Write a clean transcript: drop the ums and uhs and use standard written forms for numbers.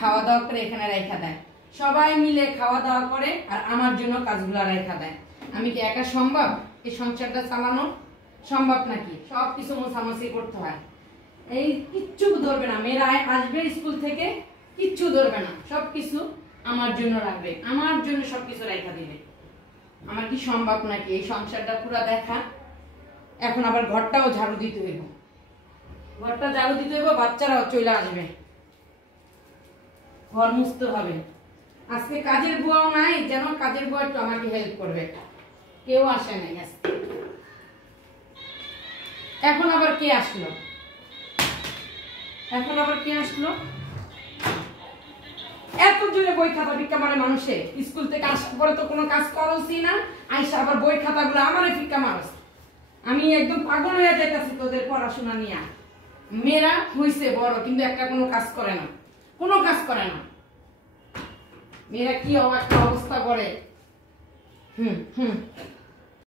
খাওয়া দাওয়া করে এখানে রেখা দেয়, সবাই মিলে খাওয়া দাওয়া করে আর আমার জন্য কাজগুলো রেখা দেয়। আমি কি একা সম্ভব এই সংসারটা চালানো? সম্ভব নাকি? সবকিছু মোছামুছি করতে হয়, এই কিচ্ছু ধরবে না, মেয়েরা আসবে স্কুল থেকে কিচ্ছু ধরবে না, সবকিছু আমার জন্য রাখবে, আমার জন্য সবকিছু রেখা দিবে। আমার কি সম্ভব নাকি এই সংসারটা পুরো দেখা? এখন আবার ঘরটাও ঝাড়ু দিতে হইব, ঘরটা ঝাড়ু দিতে হইব, বাচ্চারাও চলে আসবে, ঘর মুছতে হবে। আজকে কাজের বুয়াও নাই, যেন কাজের বুয়া একটু আমাকে হেল্প করবে, কেউ আসে নাই আজকে। এখন আবার কে আসলো? এখন আবার কে আসলো? এত জোরে বই খাতা ভিক্ষা মারে মানুষে, স্কুল থেকে আসার পরে তো কোনো কাজ করছি না, আইসা আবার বই খাতাগুলো আমারে ভিক্ষা মারস। আমি একদম পাগল হয়ে যাইতাছি তোদের পড়াশোনা নিয়ে। মেয়েরা হইছে বড় কিন্তু একটা কোনো কাজ করে না, কোনো কাজ করে না। মেয়েরা কি একটা অবস্থা করে।